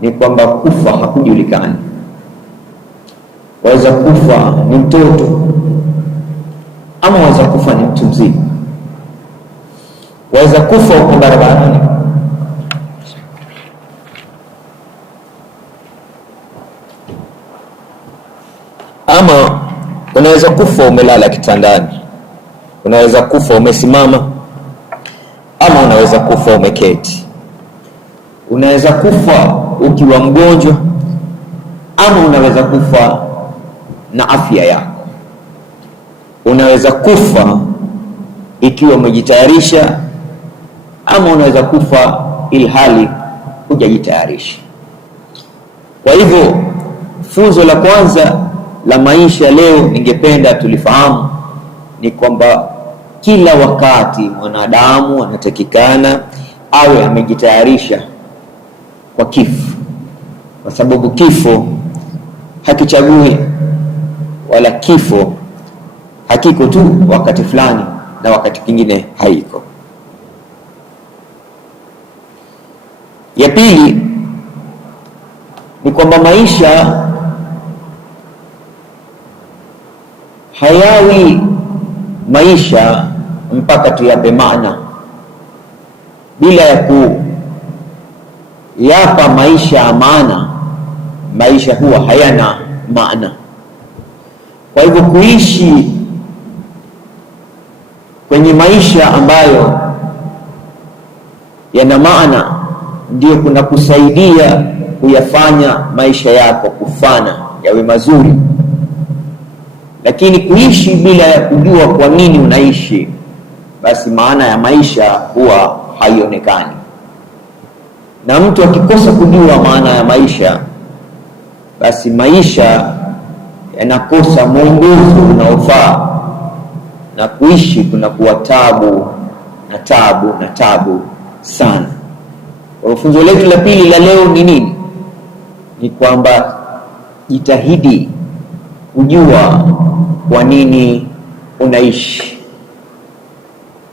ni kwamba kufa hakujulikani. Waweza kufa ni mtoto, ama waweza kufa ni mtu mzima. Waweza kufa uko barabarani, ama unaweza kufa umelala kitandani, unaweza kufa umesimama, ama unaweza kufa umeketi. Unaweza kufa ukiwa mgonjwa, ama unaweza kufa na afya yako. Unaweza kufa ikiwa umejitayarisha, ama unaweza kufa ilhali hujajitayarisha. Kwa hivyo funzo la kwanza la maisha leo ningependa tulifahamu ni kwamba kila wakati mwanadamu anatakikana awe amejitayarisha kwa kifo, kwa sababu kifo hakichagui, wala kifo hakiko tu wakati fulani na wakati kingine haiko. Ya pili ni kwamba maisha hayawi maisha mpaka tuyape maana. Bila ya kuyapa maisha maana, maisha huwa hayana maana. Kwa hivyo kuishi kwenye maisha ambayo yana maana ndio kuna kusaidia kuyafanya maisha yako kufana yawe mazuri. Lakini kuishi bila ya kujua kwa nini unaishi, basi maana ya maisha huwa haionekani. Na mtu akikosa kujua maana ya maisha, basi maisha yanakosa mwongozo unaofaa, na kuishi kunakuwa tabu na tabu na tabu sana. Kwa funzo letu la pili la leo ni nini? Ni kwamba jitahidi kujua kwa nini unaishi.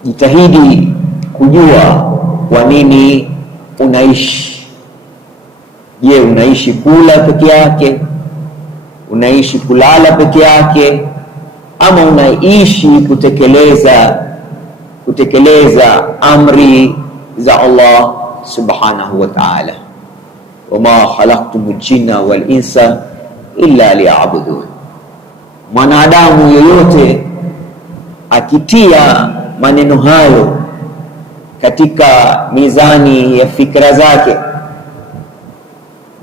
Jitahidi kujua kwa nini unaishi. Je, unaishi kula peke yake? Unaishi kulala peke yake? Ama unaishi kutekeleza amri za Allah subhanahu wa ta'ala? Wama khalaqtumul jinna wal insa illa liya'budun. Mwanadamu yoyote akitia maneno hayo katika mizani ya fikra zake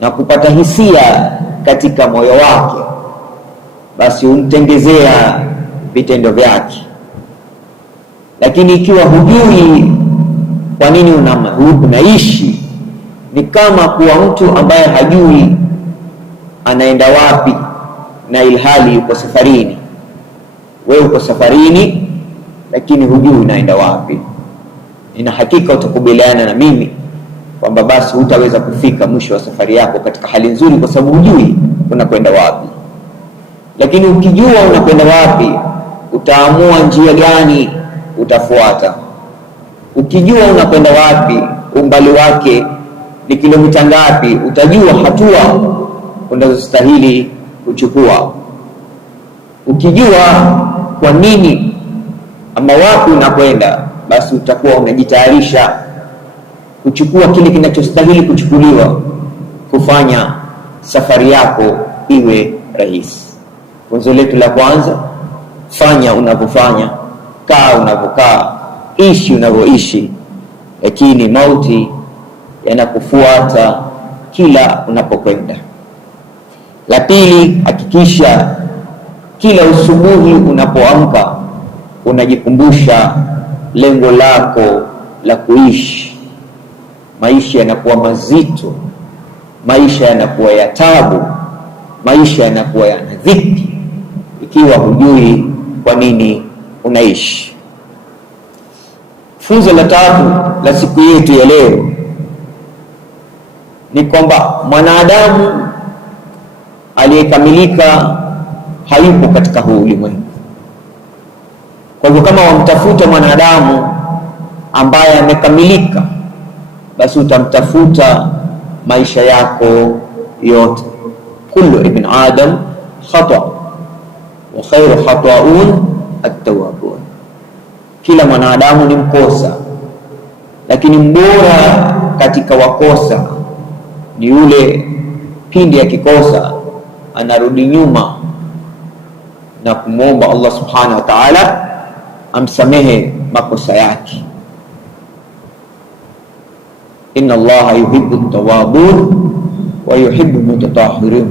na kupata hisia katika moyo wake, basi humtengezea vitendo vyake. Lakini ikiwa hujui kwa nini unaishi, ni kama kuwa mtu ambaye hajui anaenda wapi, na ilhali yuko safarini. Wewe uko safarini, lakini hujui unaenda wapi. Nina hakika utakubaliana na mimi kwamba basi hutaweza kufika mwisho wa safari yako katika hali nzuri, kwa sababu hujui unakwenda wapi. Lakini ukijua unakwenda wapi, utaamua njia gani utafuata. Ukijua unakwenda wapi, umbali wake ni kilomita ngapi, utajua hatua unazostahili kuchukua. Ukijua kwa nini ama wapi unakwenda, basi utakuwa unajitayarisha kuchukua kile kinachostahili kuchukuliwa, kufanya safari yako iwe rahisi. Funzo letu la kwanza, fanya unavyofanya, kaa unavyokaa, ishi unavyoishi, lakini mauti yanakufuata kila unapokwenda. La pili, hakikisha kila usubuhi unapoamka unajikumbusha lengo lako la kuishi. Maisha yanakuwa mazito, maisha yanakuwa ya tabu, maisha yanakuwa yana dhiki ikiwa hujui kwa nini unaishi. Funzo la tatu la siku yetu ya leo ni kwamba mwanadamu aliyekamilika hayupo katika huu ulimwengu. Kwa hivyo kama wamtafuta mwanadamu ambaye amekamilika, basi utamtafuta maisha yako yote. Kullu ibn adam khata wa khairu khata'un at-tawwabun, kila mwanadamu ni mkosa, lakini mbora katika wakosa ni yule pindi akikosa anarudi nyuma na kumwomba Allah subhanahu wa ta'ala amsamehe makosa yake. Inna Allaha yuhibbu at-tawwabun wa yuhibbu al-mutatahhirin,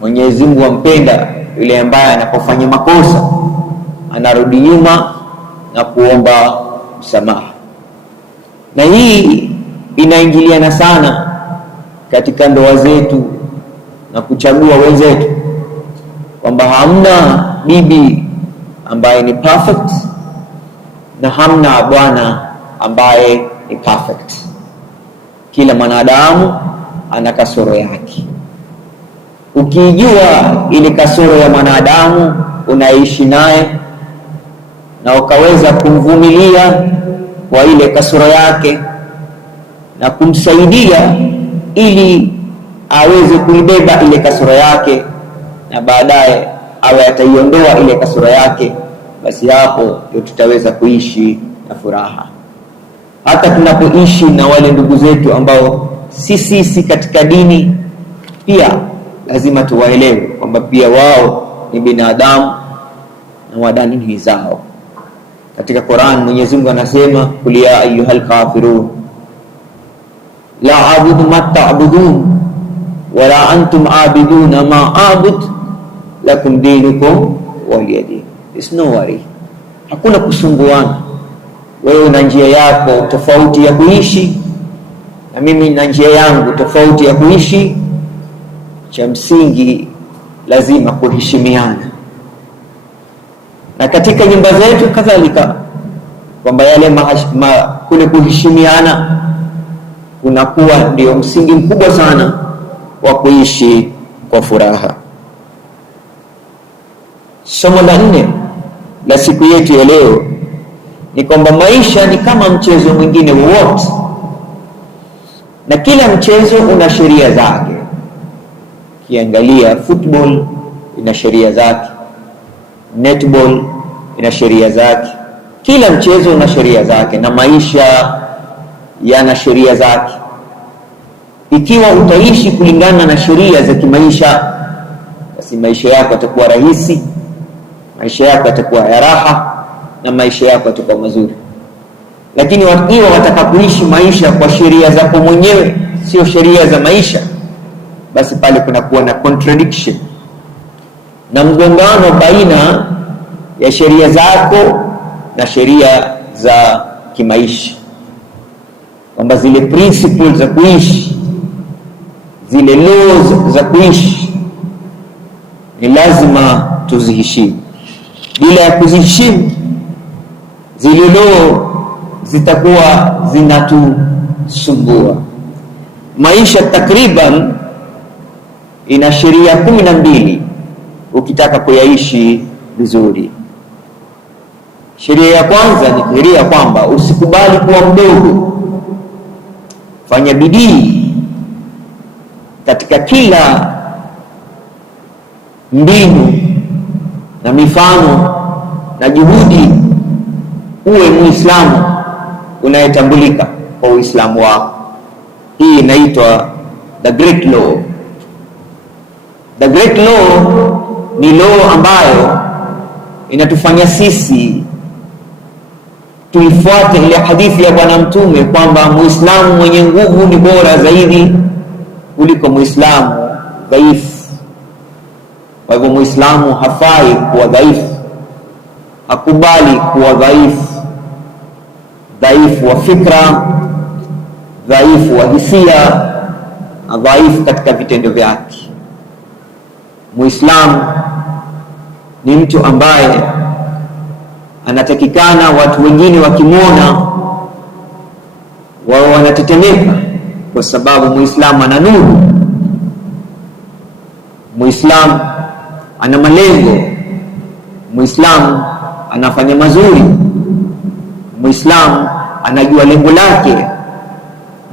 Mwenyezi Mungu ampenda yule ambaye anapofanya makosa anarudi nyuma na kuomba msamaha. Na hii inaingiliana sana katika ndoa zetu na kuchagua wenzetu, kwamba hamna bibi ambaye ni perfect na hamna bwana ambaye ni perfect. Kila mwanadamu ana kasoro yake. Ukijua ile kasoro ya mwanadamu unaishi naye na ukaweza kumvumilia kwa ile kasoro yake na kumsaidia ili aweze kuibeba ile kasoro yake na baadaye awe ataiondoa ile kasoro yake, basi hapo ndio tutaweza kuishi na furaha. Hata tunapoishi na wale ndugu zetu ambao sisi katika dini, pia lazima tuwaelewe kwamba pia wao ni binadamu na wadani ni zao. Katika Qur'an Mwenyezi Mungu anasema, kul ya ayyuhal kafirun la a'budu ma ta'budun wala antum a'biduna ma a'bud lakum dinukum waliyadin. There's no worry, hakuna kusumbuana. Wewe una njia yako tofauti ya kuishi na mimi na njia yangu tofauti ya kuishi. Cha msingi lazima kuheshimiana, na katika nyumba zetu kadhalika, kwamba yale kule kuheshimiana kunakuwa ndio msingi mkubwa sana wa kuishi kwa furaha. Somo la 4 la siku yetu ya leo ni kwamba maisha ni kama mchezo mwingine wote, na kila mchezo una sheria zake. Kiangalia football ina sheria zake, netball ina sheria zake, kila mchezo una sheria zake, na maisha yana sheria zake. Ikiwa utaishi kulingana na sheria za kimaisha, basi maisha yako yatakuwa rahisi, maisha yako yatakuwa ya raha, na maisha yako yatakuwa mazuri. Lakini ikiwa watakapoishi maisha kwa sheria zako mwenyewe, sio sheria za maisha, basi pale kunakuwa na contradiction na mgongano baina ya sheria zako na sheria za kimaisha, kwamba zile principles za kuishi, zile laws za kuishi ni lazima tuziheshimu. Bila ya kuziheshimu zile law zitakuwa zinatusumbua. Maisha takriban ina sheria 12 ukitaka kuyaishi vizuri. Sheria ya kwanza ni sheria kwamba usikubali kuwa mdogo. Fanya bidii katika kila mbinu na mifano na juhudi, uwe Muislamu unayetambulika kwa Uislamu wako. Hii inaitwa the great law. The great law ni law ambayo inatufanya sisi tuifuate ile hadithi ya Bwana Mtume kwamba Muislamu mwenye nguvu ni bora zaidi kuliko Muislamu dhaifu. Kwa hivyo Muislamu hafai kuwa dhaifu, hakubali kuwa dhaifu, dhaifu wa fikra, dhaifu wa hisia, na dhaifu katika vitendo vyake. Muislamu ni mtu ambaye anatakikana watu wengine wakimwona wao wanatetemeka, kwa sababu Muislamu ana nuru, Muislamu ana malengo, Muislamu anafanya mazuri, Muislamu anajua lengo lake,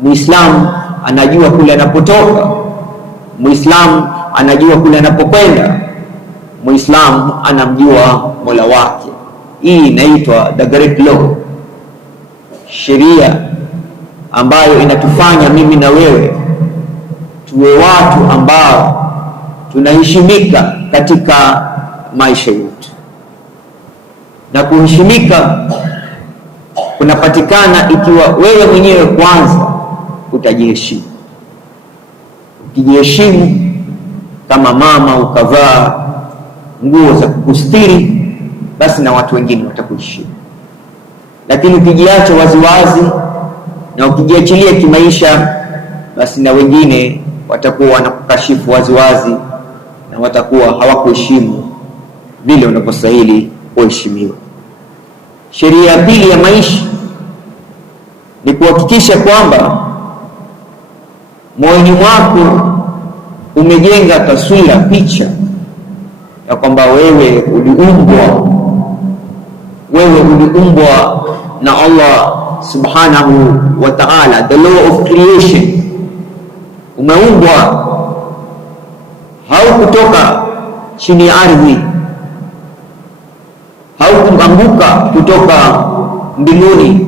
Muislamu anajua kule anapotoka, Muislamu anajua kule anapokwenda, Muislamu anamjua Mola wake. Hii inaitwa the great law, sheria ambayo inatufanya mimi na wewe tuwe watu ambao tunaheshimika katika maisha yetu. Na kuheshimika kunapatikana ikiwa wewe mwenyewe kwanza utajiheshimu. Ukijiheshimu kama mama, ukavaa nguo za kukustiri, basi na watu wengine watakuheshimu. Lakini ukijiacha waziwazi na ukijiachilia kimaisha, basi na wengine watakuwa wanakukashifu waziwazi na watakuwa hawakuheshimu vile unavyostahili kuheshimiwa. Sheria ya pili ya maisha ni kuhakikisha kwamba moyoni mwako umejenga taswira, picha ya kwamba wewe uliumbwa na Allah subhanahu wa ta'ala, the law of creation. Umeumbwa, haukutoka chini ya ardhi, haukuanguka kutoka mbinguni,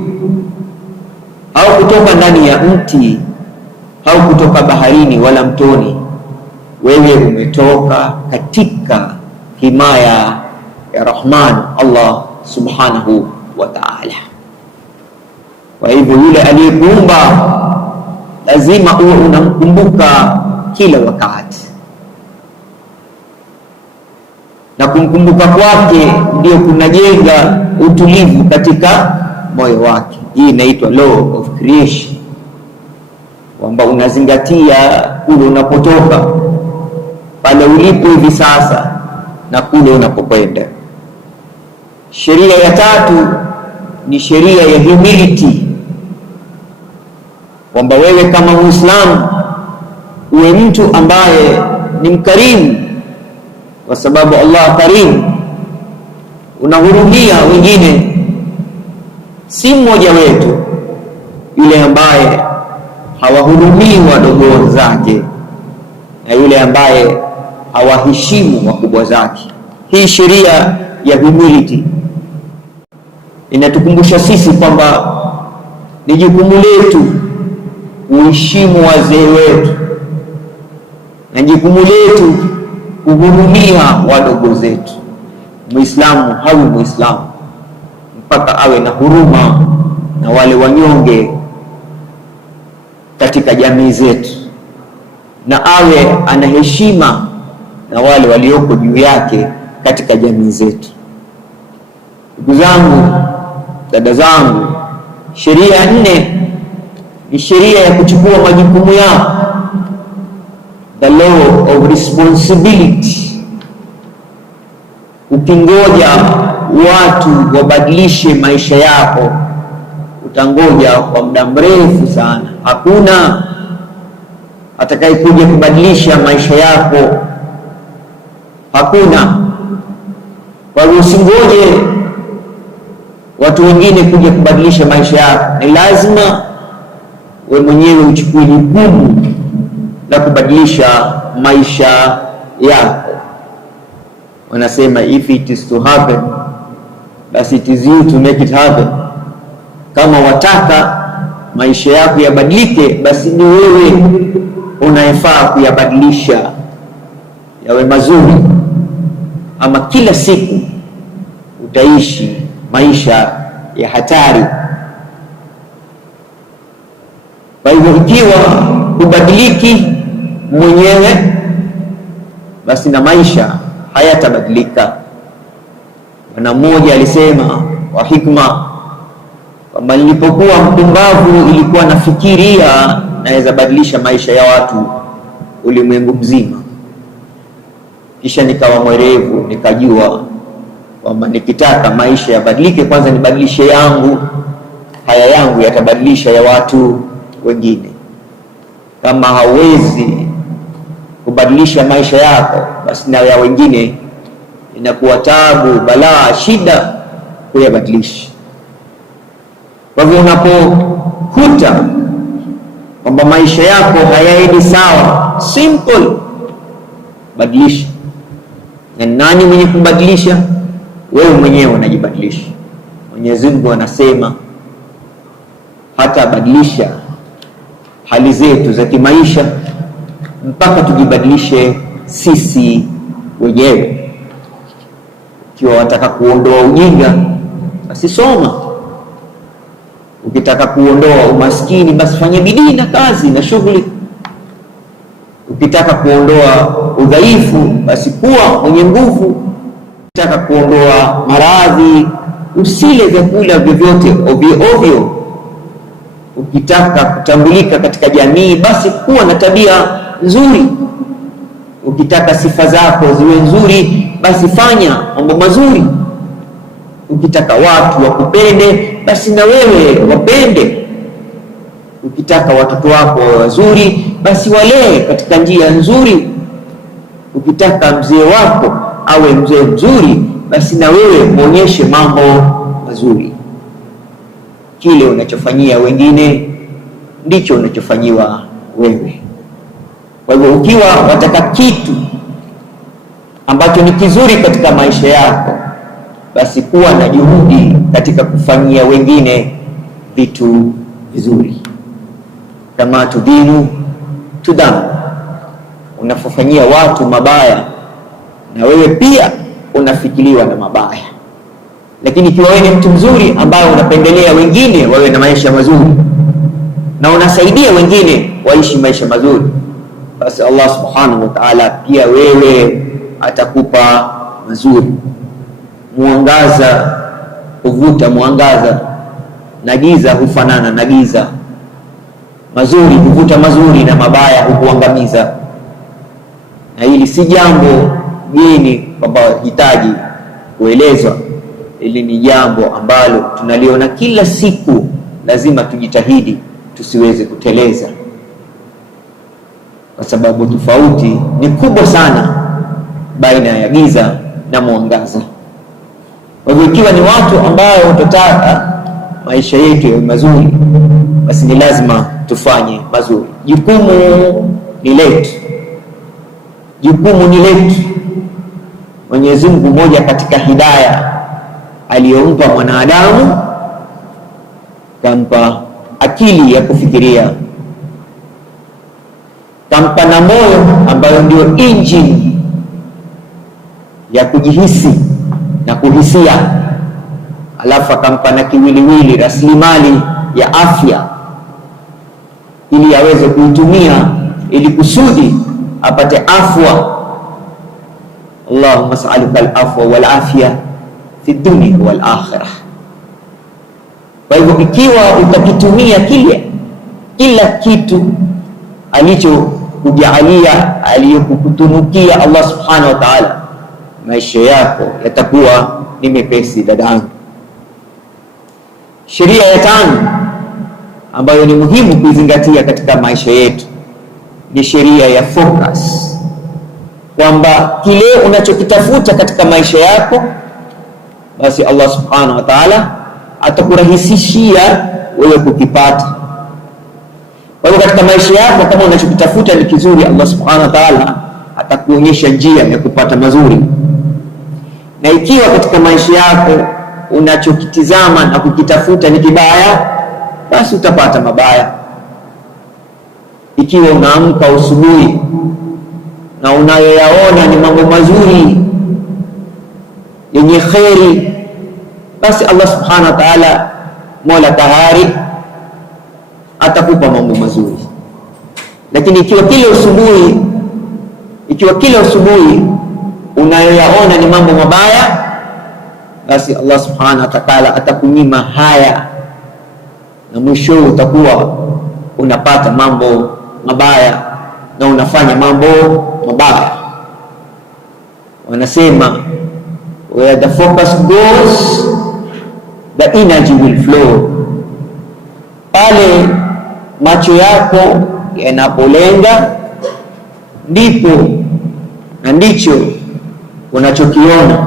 haukutoka ndani ya mti, haukutoka baharini wala mtoni. Wewe umetoka katika himaya ya Rahman Allah subhanahu wa ta'ala. Kwa hivyo yule aliyekuumba lazima uwe unamkumbuka kila wakati, na kumkumbuka kwake ndio kunajenga utulivu katika moyo wake. Hii inaitwa law of creation, kwamba unazingatia kule unapotoka, pale ulipo hivi sasa na kule unapokwenda. Sheria ya tatu ni sheria ya humility, kwamba wewe kama Muislamu uwe mtu ambaye ni mkarimu, kwa sababu Allah karimu, unahurumia wengine. Si mmoja wetu yule ambaye hawahurumii wadogo zake na yule ambaye hawaheshimu wakubwa zake. Hii sheria ya humility inatukumbusha sisi kwamba ni jukumu letu kuheshimu wazee wetu, na jukumu letu kuhurumia wadogo zetu. Muislamu hawi Muislamu mpaka awe na huruma na wale wanyonge katika jamii zetu, na awe ana heshima na wale walioko juu yake katika jamii zetu. Ndugu zangu, dada zangu, sheria ya nne ni sheria ya kuchukua majukumu yako, the law of responsibility. Ukingoja watu wabadilishe maisha yako, utangoja kwa muda mrefu sana. Hakuna atakayekuja kubadilisha maisha yako, hakuna. Kwa hiyo usingoje watu wengine kuja kubadilisha maisha yako, ni lazima wewe mwenyewe uchukue jukumu la kubadilisha maisha yako. Wanasema if it is to happen, basi it is you to make it happen. Kama wataka maisha yako yabadilike, basi ni wewe unayefaa kuyabadilisha yawe mazuri, ama kila siku utaishi maisha ya hatari. Kwa hivyo ikiwa kubadiliki mwenyewe, basi na maisha hayatabadilika. Bwana mmoja alisema kwa hikma kwamba nilipokuwa mpumbavu ilikuwa nafikiria naweza badilisha maisha ya watu ulimwengu mzima, kisha nikawa mwerevu, nikajua kwamba nikitaka maisha yabadilike, kwanza nibadilishe yangu. Haya yangu yatabadilisha ya watu wengine. Kama hauwezi kubadilisha maisha yako, basi na ya wengine inakuwa tabu, balaa, shida kuyabadilisha. Kwa hivyo unapokuta kwamba maisha yako hayaendi sawa, simple, badilisha. Na nani mwenye kubadilisha? Wewe mwenyewe unajibadilisha. Mwenyezi Mungu anasema hata badilisha hali zetu za kimaisha mpaka tujibadilishe sisi wenyewe. Ikiwa wataka kuondoa ujinga, basi soma. Ukitaka kuondoa umaskini, basi fanya bidii na kazi na shughuli. Ukitaka kuondoa udhaifu, basi kuwa mwenye nguvu. Ukitaka kuondoa maradhi, usile vyakula vyovyote ovyo ovyo. Ukitaka kutambulika katika jamii, basi kuwa na tabia nzuri. Ukitaka sifa zako ziwe nzuri, basi fanya mambo mazuri. Ukitaka watu wakupende, basi na wewe wapende. Ukitaka watoto wako wawe wazuri, basi walee katika njia nzuri. Ukitaka mzee wako awe mzee mzuri, basi na wewe muonyeshe mambo mazuri. Kile unachofanyia wengine ndicho unachofanyiwa wewe. Kwa hivyo ukiwa wataka kitu ambacho ni kizuri katika maisha yako, basi kuwa na juhudi katika kufanyia wengine vitu vizuri. Kama tudinu tudanu, unapofanyia watu mabaya, na wewe pia unafikiriwa na mabaya. Lakini ikiwa wewe ni mtu mzuri ambaye unapendelea wengine wawe na maisha mazuri na unasaidia wengine waishi maisha mazuri, basi Allah subhanahu wa ta'ala pia wewe atakupa mazuri. Mwangaza huvuta mwangaza, na giza hufanana na giza. Mazuri huvuta mazuri, na mabaya hukuangamiza. Na hili si jambo geni kwamba hitaji kuelezwa. Hili ni jambo ambalo tunaliona kila siku. Lazima tujitahidi tusiweze kuteleza, kwa sababu tofauti ni kubwa sana baina ya giza na mwangaza. Kwa hivyo ikiwa ni watu ambao tutataka maisha yetu yawe mazuri, basi ni lazima tufanye mazuri. Jukumu ni letu, jukumu ni letu. Mwenyezi Mungu, moja katika hidayah aliyompa mwanadamu, kampa akili ya kufikiria, kampa na moyo ambayo ndio engine ya kujihisi na kuhisia, alafu akampa na kiwiliwili, rasilimali ya afya, ili aweze kuitumia ili kusudi apate afwa. Allahumma as'aluka al-afwa wal afya fi dunya wal akhirah. Kwa hivyo ikiwa utakitumia kila kitu alichokujalia, aliyokutunukia Allah subhanahu wa ta'ala, maisha yako yatakuwa ni mepesi. Dadangu, sheria ya tano ambayo ni muhimu kuizingatia katika maisha yetu ni sheria ya focus, kwamba kile unachokitafuta katika maisha yako, basi Allah subhanahu wa ta'ala atakurahisishia wewe kukipata. Kwa hivyo katika maisha yako, kama unachokitafuta ni kizuri, Allah subhanahu wa ta'ala atakuonyesha njia ya kupata mazuri. Na ikiwa katika maisha yako unachokitizama na kukitafuta ni kibaya, basi utapata mabaya. Ikiwa unaamka usubuhi na unayoyaona ni mambo mazuri yenye kheri, basi Allah subhanahu wa ta'ala, Mola Kahari, atakupa mambo mazuri. Lakini ikiwa kila usubuhi unayoyaona ni mambo mabaya, basi Allah subhanahu wa ta'ala atakunyima haya, na mwisho utakuwa unapata mambo mabaya na unafanya mambo mabaya. Wanasema where the focus goes, the energy will flow. Pale macho yako yanapolenga, ndipo na ndicho unachokiona.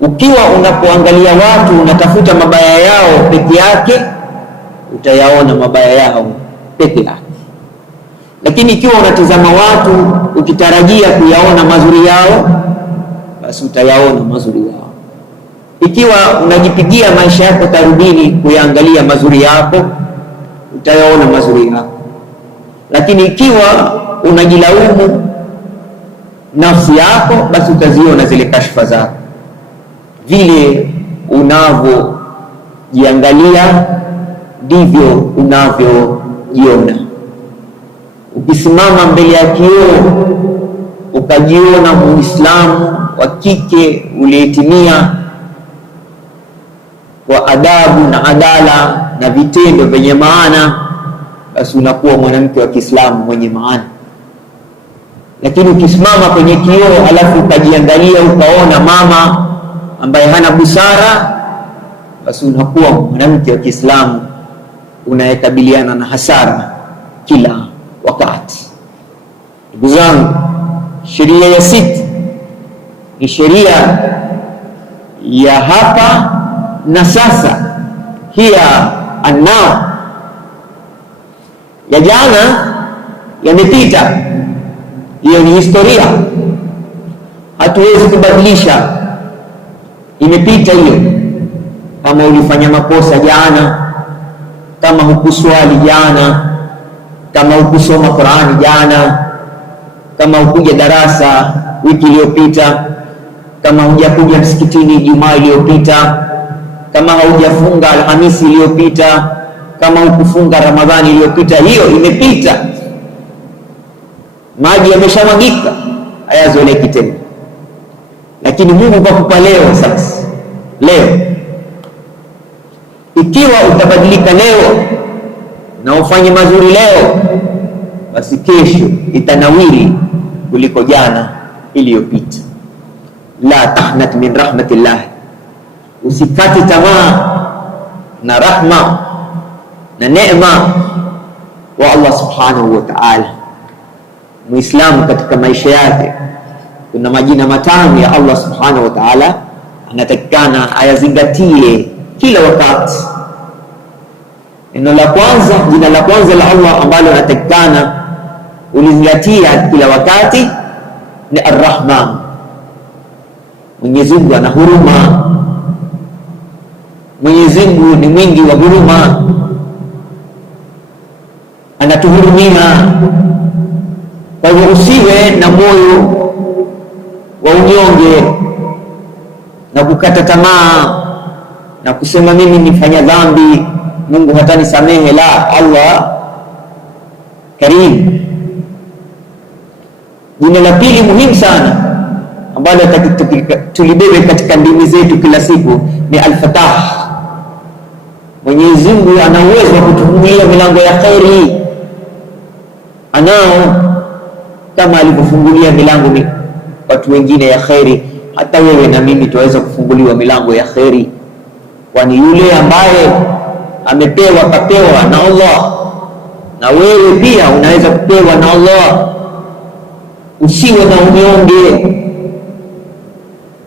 Ukiwa unapoangalia watu unatafuta mabaya yao peke yake, utayaona mabaya yao peke yake. Lakini ikiwa unatazama watu ukitarajia kuyaona mazuri yao, basi utayaona mazuri yao. Ikiwa unajipigia maisha yako tarubini kuyaangalia mazuri yako, utayaona mazuri yako. Lakini ikiwa unajilaumu nafsi yako, basi utaziona zile kashfa zako. Vile unavyojiangalia ndivyo unavyojiona. Ukisimama mbele ya kioo ukajiona Muislamu wa kike uliyetimia kwa adabu na adala na vitendo vyenye maana, basi unakuwa mwanamke wa Kiislamu mwenye maana. Lakini ukisimama kwenye kioo alafu ukajiangalia ukaona mama ambaye hana busara, basi unakuwa mwanamke wa Kiislamu unayekabiliana na hasara kila wakati. Ndugu zangu, sheria ya 6 ni sheria ya hapa na sasa, hiya annao. Ya jana yamepita, hiyo ni historia, hatuwezi kubadilisha, imepita hiyo. Kama ulifanya makosa jana, kama hukuswali jana, kama hukusoma Qur'ani jana, kama hukuja darasa wiki iliyopita, kama hujakuja msikitini Ijumaa iliyopita, kama haujafunga Alhamisi iliyopita, kama hukufunga Ramadhani iliyopita, hiyo imepita. Maji yameshamwagika, hayazoleki tena. Lakini Mungu kakupa leo. Sasa leo, ikiwa utabadilika leo na ufanye mazuri leo, basi kesho itanawiri kuliko jana iliyopita. La tahnat min rahmatillah, usikate tamaa na rahma na neema wa Allah subhanahu wa ta'ala. Muislamu katika maisha yake kuna majina matano ya Allah subhanahu wa ta'ala anatakikana ayazingatie kila wakati. Jina la kwanza la Allah ambalo anatakikana ulizingatia kila wakati ni Ar-Rahman. Mwenyezi Mungu ana huruma, Mwenyezi Mungu ni mwingi wa huruma, anatuhurumia. Kwa hivyo usiwe na moyo wa unyonge na kukata tamaa na kusema mimi nifanya dhambi, Mungu hatanisamehe. La, Allah Karim. Jina la pili muhimu sana ambalo tulibebe katika ndimi zetu kila siku ni Al-Fatah. Mwenyezi Mungu ana uwezo wa kutufungulia milango ya khairi, anao, kama alivyofungulia milango watu wengine ya khairi. Hata wewe na mimi tuweza kufunguliwa milango ya khairi, kwani yule ambaye amepewa kapewa na Allah, na wewe pia unaweza kupewa na Allah. Usiwe na unyonge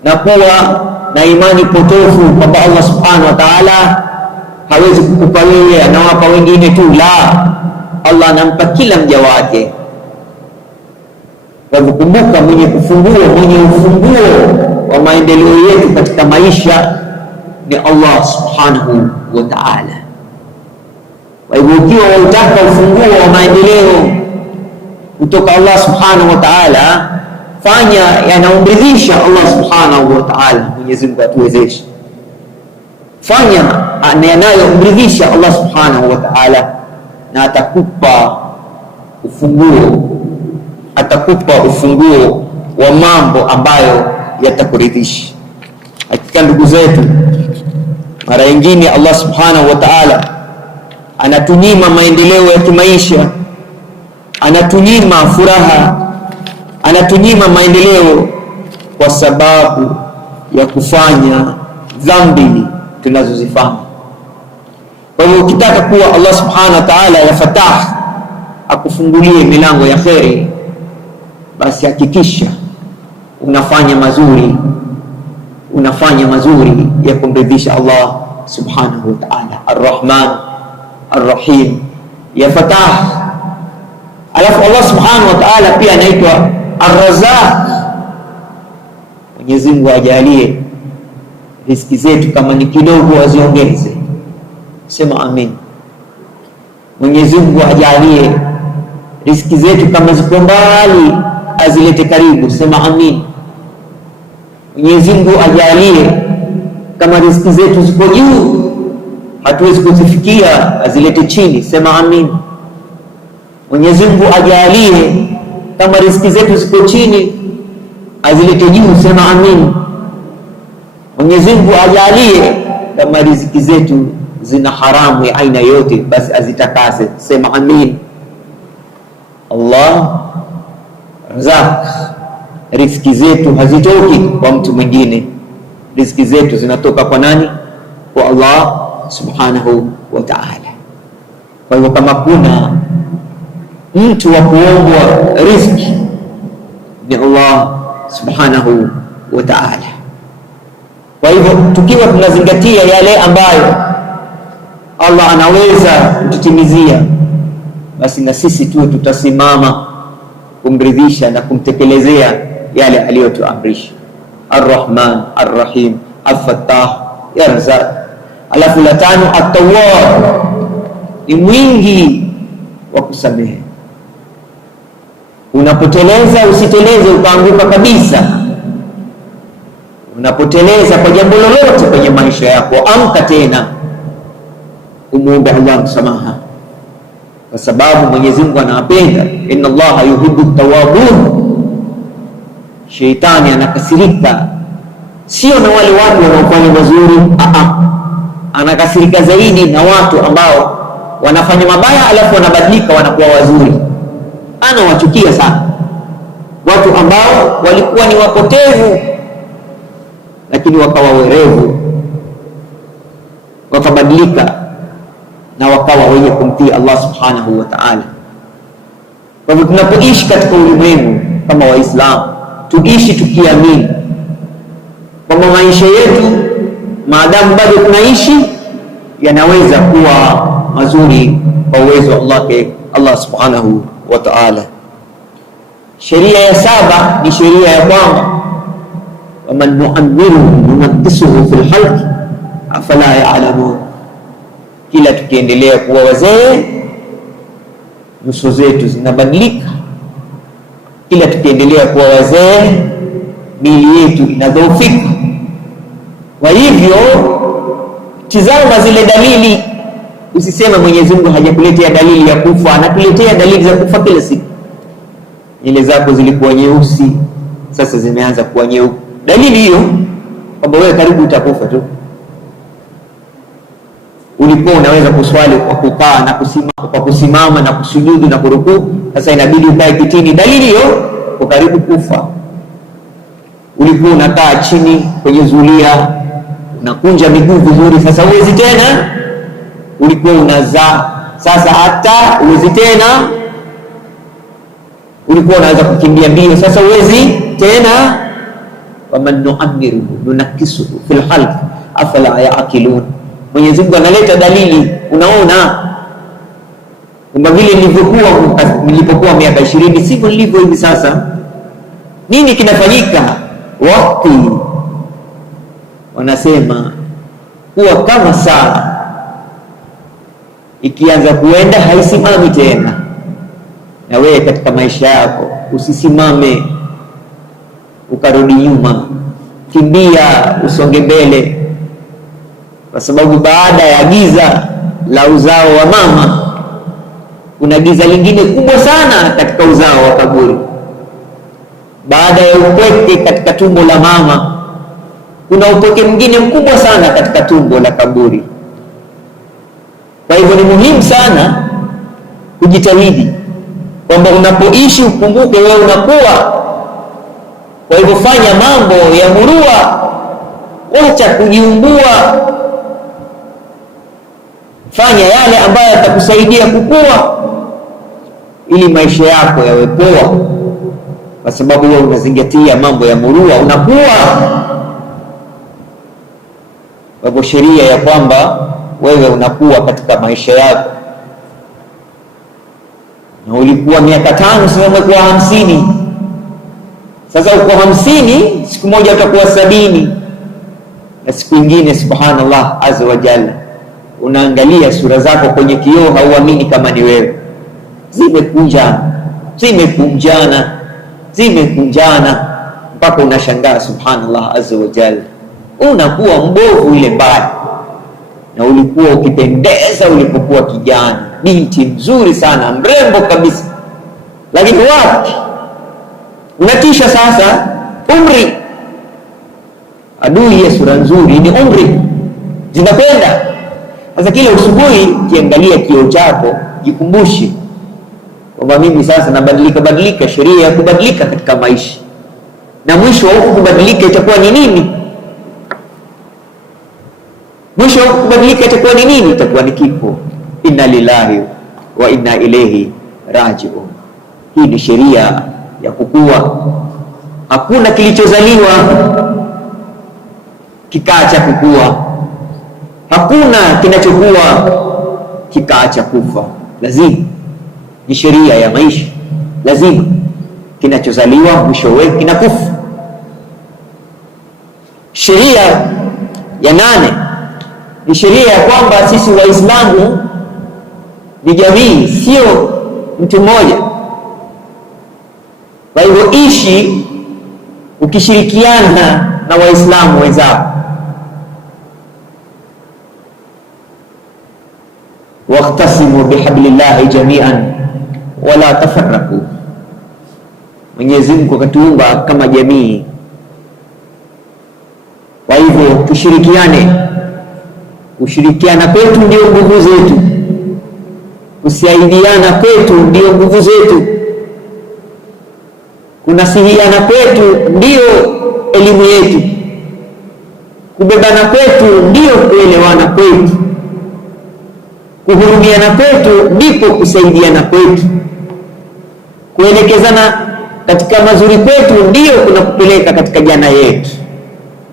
na kuwa na imani potofu kwamba Allah subhanahu wa ta'ala hawezi kukupa wewe, anawapa wengine tu. La, Allah anampa kila mja wake. Wakumbuka, mwenye ufunguo wa maendeleo yetu katika maisha ni Allah subhanahu wa ta'ala. Kwa hivyo ukiwa unataka ufunguo wa maendeleo kutoka Allah subhanahu wa ta'ala, fanya yanaomridhisha Allah subhanahu wa ta'ala. Mwenyezi Mungu atuwezeshe, fanya yanayomridhisha Allah subhanahu wa ta'ala, na atakupa ufunguo wa mambo ambayo yatakuridhisha. Hakika ndugu zetu, mara nyingine Allah subhanahu wa ta'ala anatunyima maendeleo ya kimaisha, anatunyima furaha, anatunyima maendeleo kwa sababu ya kufanya dhambi tunazozifanya. Kwa hiyo ukitaka kuwa Allah subhanahu wa ta'ala ya Fatah akufungulie milango ya kheri, basi hakikisha unafanya mazuri ya kumridhisha Allah subhanahu wa ta'ala. Ar-Rahman Ar-Rahim ya Fatah. Alafu Allah subhanahu wa ta'ala pia anaitwa Ar-Razzaq. Mwenyezi Mungu ajalie riziki zetu kama ni kidogo aziongeze, sema amin. Mwenyezi Mungu ajalie riziki zetu kama ziko mbali azilete karibu, sema amin. Mwenyezi Mungu ajalie kama riziki zetu ziko juu hatuwezi kuzifikia azilete chini, sema amin. Mwenyezi Mungu ajalie kama riziki zetu ziko chini azilete juu, sema amin. Mwenyezi Mungu ajalie kama riziki zetu zina haramu ya aina yote basi azitakase, sema amin. Allah Razak, riziki zetu hazitoki kwa mtu mwingine, riziki zetu zinatoka kwa nani? Kwa Allah subhanahu wa ta'ala. Kwa hivyo kama kuna mtu wa kuombwa riziki ni Allah subhanahu wa ta'ala. Kwa hivyo tukiwa tunazingatia yale ambayo Allah anaweza kututimizia, basi na sisi tuwe tutasimama kumridhisha na kumtekelezea yale aliyotuamrisha. Ar-Rahman Ar-Rahim Al-Fattah ya Razzaq. Alafu la tano, At-Tawwab, ni mwingi wa kusamehe. Unapoteleza usiteleze ukaanguka kabisa. Unapoteleza kwa jambo lolote kwenye maisha yako, amka tena umuombe Allah msamaha, kwa sababu Mwenyezi Mungu anapenda, inna Allaha yuhibbu at-tawwabun. Sheitani anakasirika sio na wale watu wanaofanya mazuri, anakasirika zaidi na watu ambao wanafanya mabaya alafu wanabadilika wanakuwa wazuri. Anawachukia sana watu ambao walikuwa ni wapotevu lakini wakawa werevu, wakabadilika na wakawa wenye kumtii Allah subhanahu wa ta'ala. Kwa hivyo tunapoishi katika ulimwengu kama Waislamu, tuishi tukiamini kwamba maisha yetu maadamu bado tunaishi yanaweza kuwa mazuri kwa uwezo wa Allah subhanahu wa ta'ala. Sheria ya 7 ni sheria ya kwamba waman nu'ammiruhu nunaqqisuhu fil khalqi afala ya'lamun. Kila tukiendelea kuwa wazee nyuso zetu zinabadilika, kila tukiendelea kuwa wazee miili yetu inadhoofika. Kwa hivyo tizama zile dalili, usiseme Mwenyezi Mungu hajakuletea dalili ya kufa, anatuletea dalili za kufa kila siku. Nywele zako zilikuwa nyeusi sasa zimeanza kuwa nyeupe, dalili hiyo kwamba wewe karibu utakufa tu. Ulikuwa unaweza kuswali kwa kukaa na kusimama, kwa kusimama na kusujudu na kurukuu, sasa inabidi ukae kitini, dalili hiyo uko karibu kufa. Ulikuwa unakaa chini kwenye zulia unakunja miguu vizuri, sasa huwezi tena. Ulikuwa unazaa, sasa hata huwezi tena. Ulikuwa unaweza kukimbia mbio, sasa huwezi tena. waman nu'ammiruhu nunakkisuhu fil khalqi afala ya'qilun. Mwenyezi Mungu analeta dalili, unaona kwamba vile nilipokuwa miaka 20 sivyo nilivyo hivi sasa. Nini kinafanyika? Wakati wanasema kuwa kama saa ikianza kuenda haisimami tena. Na wewe katika maisha yako usisimame ukarudi nyuma, kimbia usonge mbele, kwa sababu baada ya giza la uzao wa mama kuna giza lingine kubwa sana katika uzao wa kaburi. Baada ya upweke katika tumbo la mama kuna upweke mwingine mkubwa sana katika tumbo la kaburi. Kwa hivyo ni muhimu sana kujitahidi kwamba unapoishi ukumbuke wewe unakuwa. Kwa hivyo fanya mambo ya murua, wacha kujiumbua, fanya yale ambayo yatakusaidia kukua ili maisha yako yawe poa, kwa sababu wewe unazingatia mambo ya murua, unakuwa. Kwa hivyo sheria ya kwamba wewe unakuwa katika maisha yako na ulikuwa miaka 5, sasa umekuwa 50. Sasa uko 50, siku moja utakuwa 70, na siku nyingine subhanallah azza wa jalla unaangalia sura zako kwenye kioo, hauamini kama ni wewe. Zimekunjana mpaka unashangaa subhanallah azza wa jalla, unakuwa mbovu ile mbaya, na ulikuwa ukipendeza ulipokuwa kijana, binti mzuri sana, mrembo kabisa, lakini wapi, unatisha. Sasa umri, adui ya sura nzuri ni umri, zinakwenda. Sasa kila usubuhi kiangalia kioo chako, jikumbushe kwamba mimi sasa nabadilika, sheria ya kubadilika katika maisha, na mwisho wa huku kubadilika itakuwa ni nini? Mwisho wa kubadilika itakuwa ni nini? Itakuwa ni kifo. Inna lillahi wa inna ilayhi raji'un. Hii ni sheria ya kukua. Hakuna kilichozaliwa kikaacha kukua, hakuna kinachokuwa kikaacha kufa. Lazima ni sheria ya maisha, lazima kinachozaliwa mwishowe kinakufa. Sheria ya 8 ni sheria ya kwamba sisi Waislamu ni jamii, sio mtu mmoja. Kwa hivyo ishi ukishirikiana na Waislamu wenzao. Waqtasimu bihablillahi jami'an wala tafarraqu. Mwenyezi Mungu akatuumba kama jamii, kwa hivyo tushirikiane. Kushirikiana kwetu ndio nguvu zetu, kusaidiana kwetu ndio nguvu zetu, kunasihiana kwetu ndio elimu yetu, kubebana kwetu ndio kuelewana kwetu, kuhurumiana kwetu ndipo kusaidiana kwetu, kuelekezana katika mazuri kwetu ndio kunakupeleka katika janna yetu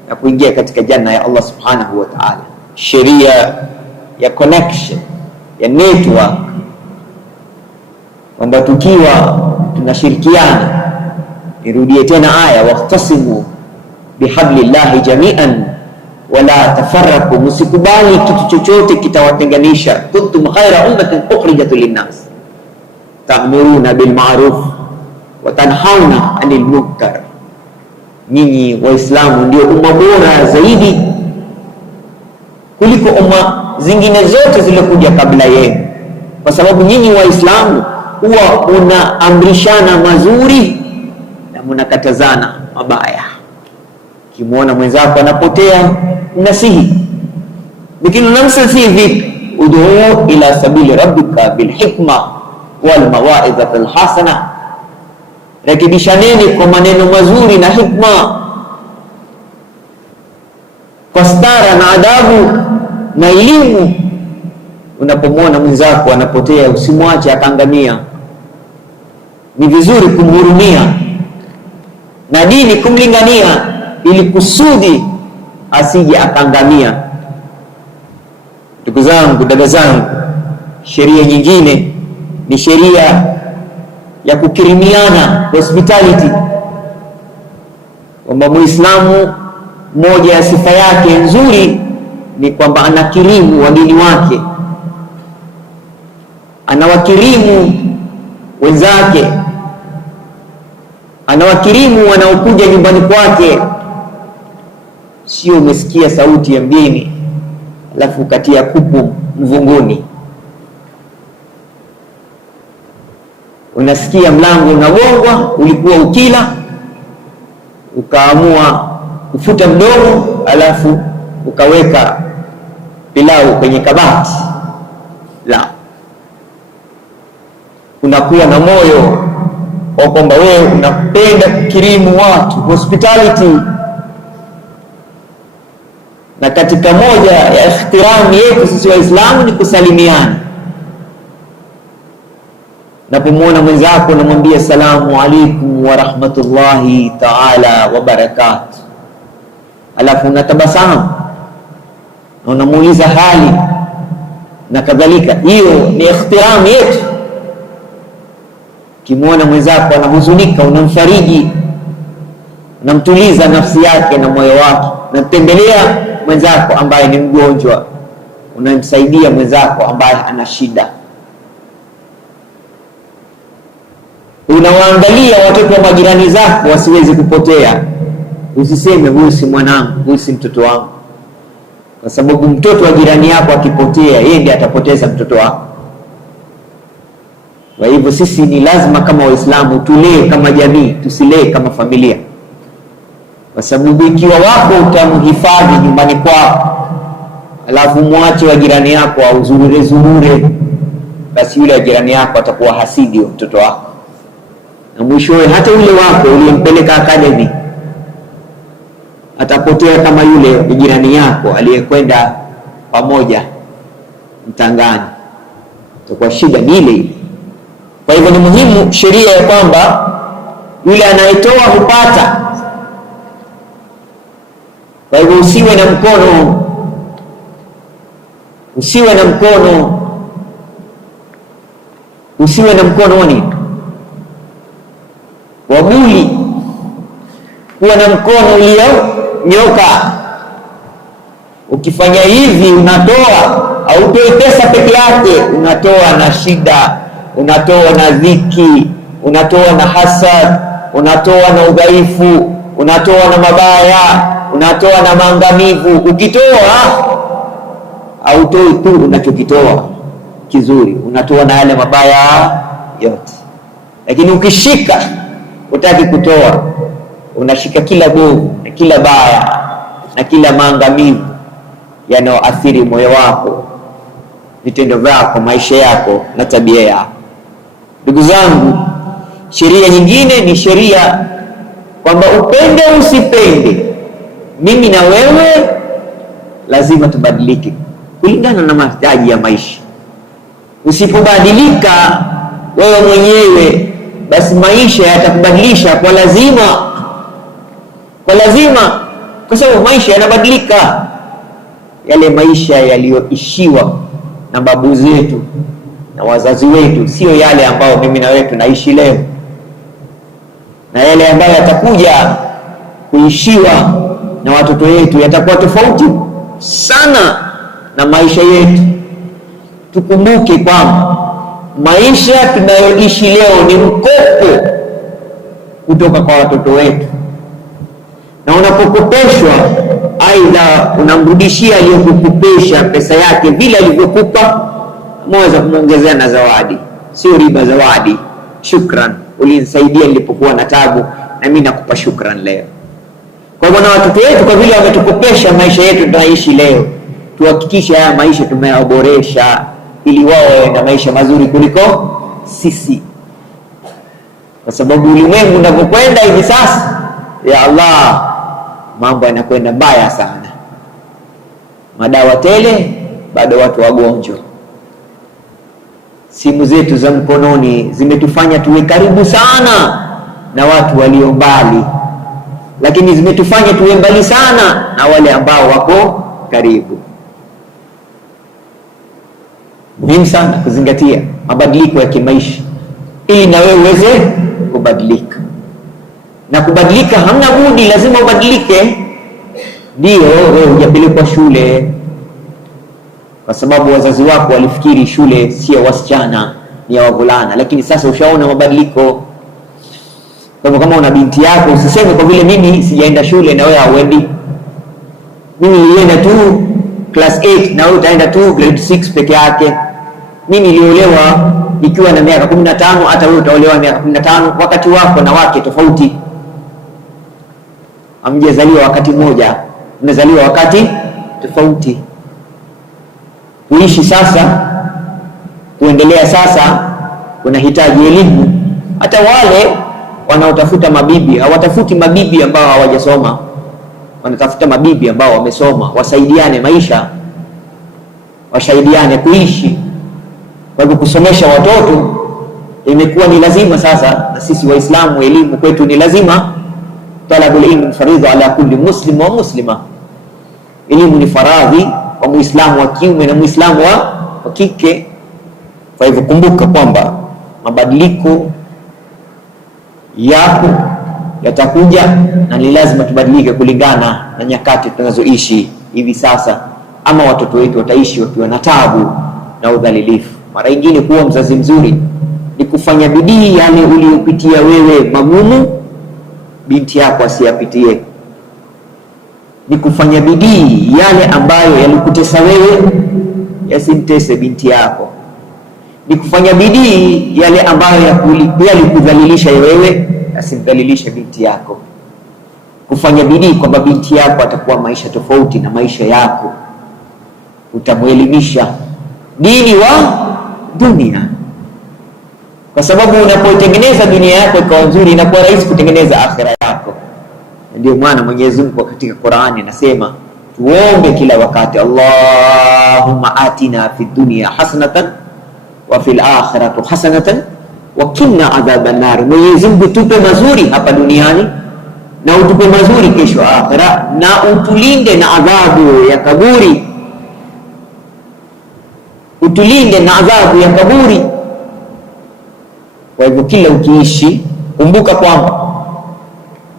na kuingia katika janna ya Allah subhanahu wa ta'ala. Sheria ya connection, ya network, kwamba tukiwa tunashirikiana. Nirudie tena aya, waqtasimu bihablillahi jami'an wala tafarraqu. Msikubali kitu chochote kitawatenganisha. Kuntum khaira ummatin ukhrijat linnas ta'muruna bil ma'ruf wa tanhauna 'anil munkar. Nyinyi Waislamu ndio umma bora zaidi kuliko umma zingine zote zilizokuja kabla yenu, kwa sababu nyinyi Waislamu huwa unaamrishana mazuri na mnakatazana mabaya. Ukimwona mwenzako anapotea, unasihi. Lakini unamsihi vipi? Ud'u ila sabili rabbika bil hikma wal mawa'idhatil hasana. Rekebishaneni kwa maneno mazuri na hikma, kwa stara na adabu na elimu. Unapomwona mwenzako anapotea, usimwache akaangamia. Ni vizuri kumhurumia na dini kumlingania, ili kusudi asije akaangamia. Ndugu zangu, dada zangu, sheria nyingine ni sheria ya kukirimiana, hospitality, kwamba Muislamu moja ya sifa yake nzuri ni kwamba anakirimu wageni wake, anawakirimu wenzake, anawakirimu wanaokuja nyumbani kwake. Sio umesikia sauti ya mgeni alafu katia kupu mvunguni, unasikia mlango unagongwa, ulikuwa ukila ukaamua kufuta mdomo alafu ukaweka pilau kwenye kabati. La, unakuwa na moyo wa kwamba wewe unapenda kukirimu watu, hospitality. Na katika moja ya ihtiramu yetu sisi Waislamu ni kusalimiana. Napomwona mwenzako namwambia salamu alaikum wa rahmatullahi ta'ala wa barakatuh, alafu unatabasamu na unamuuliza hali. na kadhalika. Hiyo ni ikhtiramu yetu. Ukimwona mwenzako anahuzunika, unamfariji, unamtuliza nafsi yake na moyo wake. Unamtembelea mwenzako ambaye ni mgonjwa, unamsaidia mwenzako ambaye ana shida. Unawaangalia watoto wa majirani zako wasiwezi kupotea. Usiseme huyu si mwanangu, huyu si mtoto wangu, kwa sababu mtoto wa jirani yako akipotea, yeye ndiye atapoteza mtoto wako. Kwa hivyo sisi ni lazima kama Waislamu tulee kama jamii, tusilee kama familia, kwa sababu ikiwa wako utamhifadhi nyumbani kwako, alafu mwache wa jirani yako au zurure, basi yule wa jirani yako atakuwa hasidi wa mtoto wako, na mwishowe hata yule wako uliyempeleka academy atapotea kama yule jirani yako aliyekwenda pamoja mtangani. Itakuwa shida ni ile ile. Kwa hivyo ni muhimu sheria ya kwamba yule anayetoa hupata. Kwa hivyo usiwe na mkono ni wabuli, kuwa na mkono ulionyooka. Ukifanya hivi unatoa, hautoi pesa peke yake, unatoa na shida, unatoa na dhiki, unatoa na hasad, unatoa na udhaifu, unatoa na mabaya, unatoa na maangamivu. Ukitoa hautoi tu unachokitoa kizuri, unatoa na yale mabaya yote. Lakini ukishika utaki kutoa, unashika kila bovu na kila baya na kila maangamivu yanayoathiri moyo wako, vitendo vyako, maisha yako na tabia yako. Ndugu zangu, sheria nyingine ni sheria kwamba upende usipende, mimi na wewe lazima tubadilike kulingana na mahitaji ya maisha. Usipobadilika wewe mwenyewe, basi maisha yatakubadilisha kwa lazima, kwa sababu maisha yanabadilika. Yale maisha yaliyoishiwa na babu zetu na wazazi wetu sio yale ambayo mimi na wewe tunaishi leo, na yale ambayo yatakuja kuishiwa na watoto wetu yatakuwa tofauti sana na maisha yetu. Tukumbuke kwamba maisha tunayoishi leo ni mkopo kutoka kwa watoto wetu, na unapokopeshwa, aidha unamrudishia aliyokukopesha pesa yake vile alivyokupa, mweza kumwongezea na zawadi, sio riba, zawadi. Shukran, ulinisaidia nilipokuwa na tabu, na mimi nakupa shukran leo. Kwa hivyo na watoto wetu, kwa vile wametukopesha maisha yetu tunaishi leo, tuhakikishe haya maisha tumeyaboresha ili wao na maisha mazuri kuliko sisi, kwa sababu ulimwengu unapokwenda hivi sasa, ya Allah, mambo yanakwenda mbaya sana. Madawa tele, bado watu wagonjwa. Simu zetu za mkononi zimetufanya tuwe karibu sana na watu walio mbali, lakini zimetufanya tuwe mbali sana na wale ambao wako karibu. Muhimu sana kuzingatia mabadiliko ya kimaisha ili na wewe uweze kubadilika. Na kubadilika hamna budi, lazima ubadilike. Ndio wewe hujapelekwa shule kwa sababu wazazi wako walifikiri shule si ya wasichana, ni ya wavulana, lakini sasa ushaona mabadiliko. Kwa hivyo kama una binti yako, usiseme kwa vile mimi sijaenda shule na wewe hauendi, mimi nilienda tu class 8 na wewe utaenda tu grade 6 peke yake. Mimi niliolewa nikiwa na miaka 15, hata wewe utaolewa miaka 15. Wakati wako na wake tofauti. Hamjazaliwa wakati mmoja, mmezaliwa wakati tofauti. Kuishi sasa, kuendelea sasa, kunahitaji elimu. Hata wale wanaotafuta mabibi hawatafuti mabibi ambao hawajasoma, wanatafuta mabibi ambao wamesoma, wasaidiane maisha, wasaidiane kuishi. Kwa hivyo kusomesha watoto imekuwa ni lazima sasa, na sisi Waislamu elimu kwetu ni lazima. Talabul ilmi faridha ala kulli muslim wa muslima, elimu ni faradhi kwa Muislamu wa kiume na Muislamu wa kike. Kwa hivyo kumbuka kwamba mabadiliko yapo, yatakuja, na ni lazima tubadilike kulingana na nyakati tunazoishi hivi sasa, ama watoto wetu wataishi wakiwa na taabu na udhalilifu. Mara nyingine kuwa mzazi mzuri ni kufanya bidii yale uliyopitia wewe magumu, binti yako asiyapitie. Ni kufanya bidii yale ambayo yalikutesa wewe yasimtese binti yako. Ni kufanya bidii yale ambayo yalikudhalilisha wewe yasimdhalilishe binti yako. Kufanya bidii kwamba binti yako atakuwa maisha tofauti na maisha yako, utamuelimisha dini wa dunia, kwa sababu unapotengeneza dunia yako ikawa nzuri, inakuwa rahisi kutengeneza akhira yako. Ndio maana Mwenyezi Mungu katika Qur'ani anasema tuombe kila wakati, Allahumma atina fid dunya hasanatan wa fil akhirati hasanatan wa qina adhaban nar. Mwenyezi Mungu tupe mazuri hapa duniani na utupe mazuri kesho akhira, na utulinde na adhabu ya kaburi, utulinde na adhabu ya kaburi. Kwa hivyo kila ukiishi, kumbuka kwamba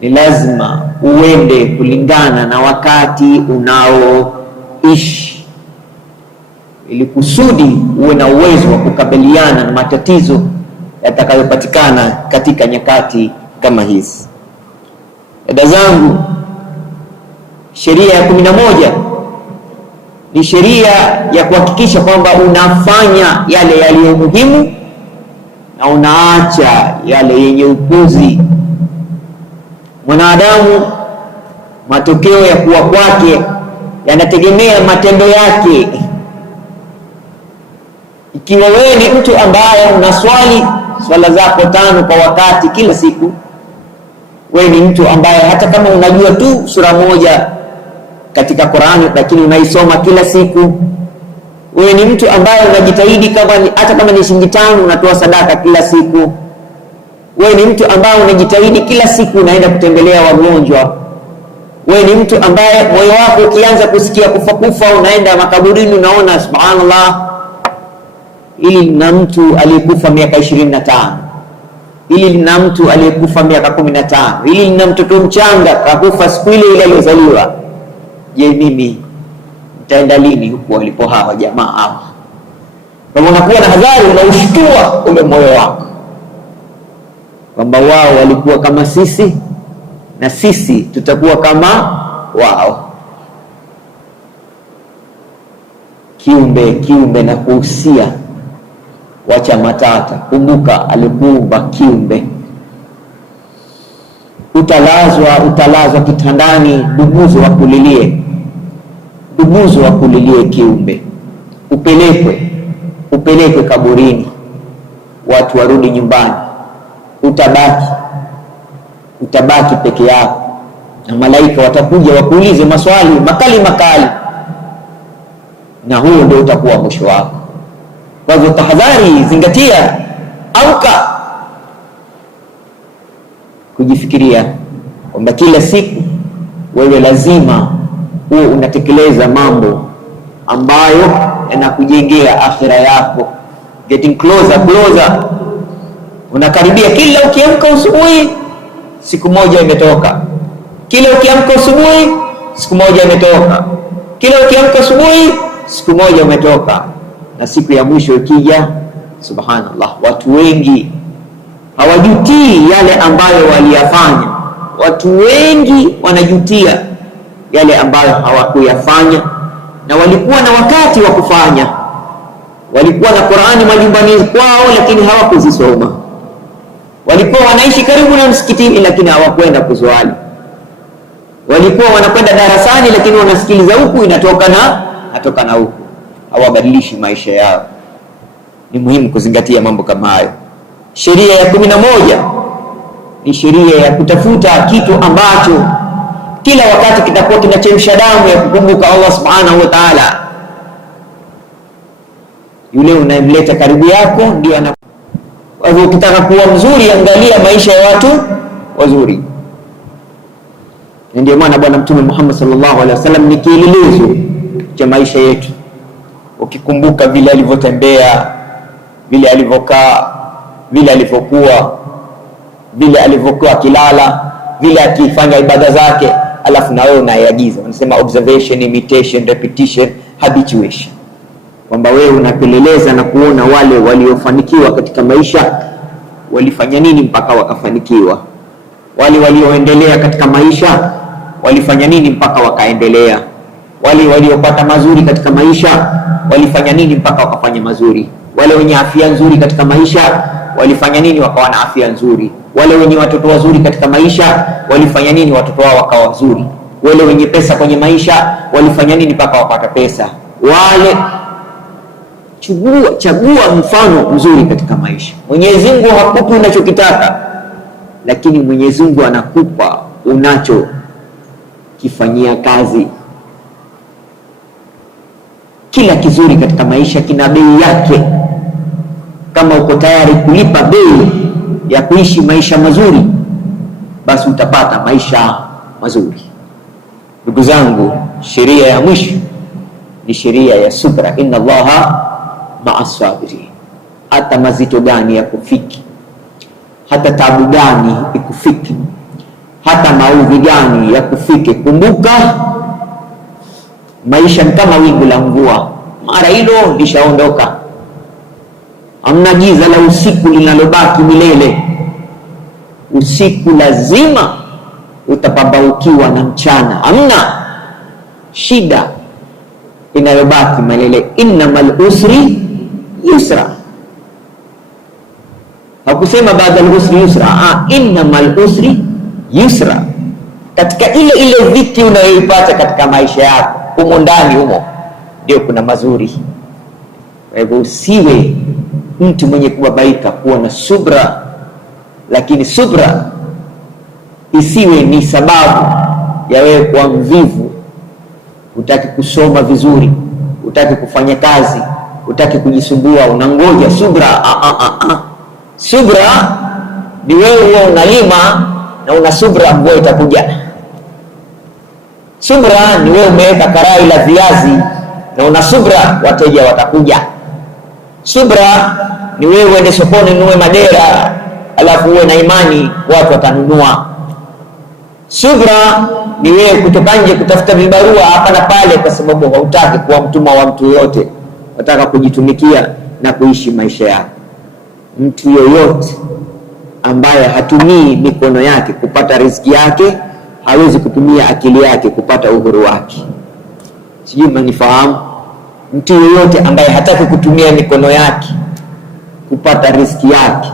ni lazima uende kulingana na wakati unaoishi, ili kusudi uwe na uwezo wa kukabiliana na matatizo yatakayopatikana katika nyakati kama hizi. Dada zangu, sheria ya 11 ni sheria ya kuhakikisha kwamba unafanya yale yaliyo muhimu na unaacha yale yenye upuzi. Mwanadamu, matokeo ya kuwa kwake yanategemea matendo yake. Ikiwa wewe ni mtu ambaye unaswali swala zako 5 kwa wakati kila siku, wewe ni mtu ambaye hata kama unajua tu sura moja katika Qur'ani lakini unaisoma kila siku, wewe ni mtu ambaye unajitahidi hata kama ni shilingi 5 unatoa sadaka kila siku, wewe ni mtu ambaye unajitahidi kila siku unaenda kutembelea wagonjwa, wewe ni mtu ambaye moyo wako ukianza kusikia kufa unaenda makaburini, unaona subhanallah, ili na mtu aliyekufa miaka 25, ili na mtu aliyekufa miaka 15, ili na mtoto mchanga kakufa siku ile aliyozaliwa. Je, mimi nitaenda lini huko walipo hawa jamaa hawa? Kwa unakuwa na hadhari, unaushtua ule moyo wako kwamba wao walikuwa kama sisi na sisi tutakuwa kama wao. Kiumbe na kuhusia, wacha matata. Kumbuka alikuumba kiumbe. Utalazwa kitandani, duguzo wa kulilie kiumbe. Upelekwe kaburini, watu warudi nyumbani, utabaki peke yako, na malaika watakuja wakuulize maswali makali, na huo ndio utakuwa mwisho wako. Kwa hivyo tahadhari, zingatia, amka kujifikiria kwamba kila siku wewe lazima uwe unatekeleza mambo ambayo yanakujengea akhira yako. Getting closer, unakaribia. Kila ukiamka asubuhi siku moja imetoka, kila ukiamka asubuhi siku moja imetoka, kila ukiamka asubuhi siku moja umetoka, na siku ya mwisho ikija, subhanallah, watu wengi hawajutii yale ambayo waliyafanya. Watu wengi wanajutia yale ambayo hawakuyafanya, na walikuwa na wakati wa kufanya. Walikuwa na Qur'ani majumbani kwao lakini hawakuzisoma. Walikuwa wanaishi karibu na msikitini lakini hawakwenda kuswali. Walikuwa wanakwenda darasani lakini wanasikiliza huku inatoka na huku. Hawabadilishi maisha yao. Ni muhimu kuzingatia mambo kama hayo. Sheria ya 11 ni sheria ya kutafuta kitu ambacho kila wakati kitakuwa kinachemsha damu ya kukumbuka Allah subhanahu wa ta'ala. Yule unayemleta karibu yako ndio kwa hivyo ukitaka kuwa mzuri, angalia maisha ya watu wazuri. Ndio maana Bwana Mtume Muhammad sallallahu alaihi wasallam ni kielelezo cha maisha yetu. Ukikumbuka vile alivyotembea, vile alivyokaa, vile alivyokuwa, vile alivyokuwa akilala, vile akifanya ibada zake, alafu na wewe unaiagiza. Wanasema observation, imitation, repetition, habituation, kwamba wewe unapeleleza na kuona wale waliofanikiwa katika maisha walifanya nini mpaka wakafanikiwa, wale walioendelea katika maisha walifanya nini mpaka wakaendelea, wale waliopata mazuri katika maisha walifanya nini mpaka wakafanya mazuri, wale wenye afya nzuri katika maisha walifanya nini wakawa na afya nzuri, wale wenye watoto wazuri katika maisha walifanya nini watoto wao wakawa wazuri, wale wenye pesa kwenye maisha walifanya nini mpaka wapata pesa, wale. Chagua mfano mzuri katika maisha. Mwenyezi Mungu hakupi unachokitaka, lakini Mwenyezi Mungu anakupa unachokifanyia kazi. Kila kizuri katika maisha kina bei yake. Kama uko tayari kulipa bei ya kuishi maisha mazuri, basi utapata maisha mazuri. Ndugu zangu, sheria ya mwisho ni sheria ya subra. Inna Allaha ma'as sabirin. Hata mazito gani ya kufiki, hata tabu gani ikufiki, hata maudhi gani ya kufiki, kumbuka maisha ni kama wingu la mvua, mara hilo lishaondoka. Hamna giza la usiku linalobaki milele. Usiku lazima utapambaukiwa na mchana. Hamna shida inayobaki milele. Innamal usri yusra. Hakusema baada al-usri yusra, innamal usri yusra. Katika ile dhiki unayoipata katika maisha yako, humo ndani humo ndio kuna mazuri. Kwa hivyo usiwe mtu mwenye kubabaika, kuwa na subra, lakini subra isiwe ni sababu ya wewe kuwa mvivu, hutaki kusoma vizuri, hutaki kufanya kazi, hutaki kujisumbua, unangoja. Subra subra ni wewe unalima na una subra mvua itakuja. Subra ni wewe umeweka karai la viazi na una subra wateja watakuja. Subra ni wewe uende sokoni ununue madera alafu uwe na imani watu watanunua. Subra ni wewe kutoka nje kutafuta vibarua hapa na pale, kwa sababu hautaki kuwa mtumwa wa mtu yoyote, unataka kujitumikia na kuishi maisha yako. Mtu yoyote ambaye hatumii mikono yake kupata riziki yake hawezi kutumia akili yake kupata uhuru wake. Sijui mnifahamu? Mtu yoyote ambaye hataki kutumia mikono yake kupata riziki yake,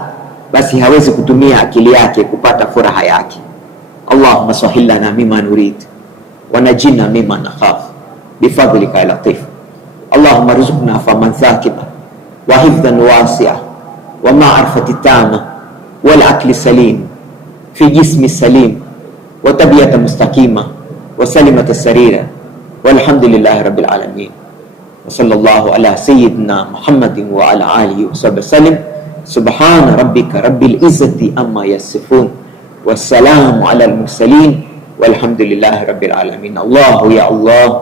basi hawezi kutumia akili yake kupata furaha yake. Allahumma sahhil lana mimma nurid wa najina mimma nakhaf bifadlika ya latif. Allahumma rizqna faman thaqiba wa hifdhan wasi'a wa ma'rifati tama wal akli salim fi jismi salim wa tabiyata mustaqima wa salimata sarira walhamdulillahi rabbil alamin. Wa sallallahu ala sayyidina Muhammadin wa ala alihi wa sahbihi sallim. Subhana rabbika rabbil izzati amma yasifun wassalamu ala al-mursalin walhamdulillahi rabbil alamin. Allahu ya Allah.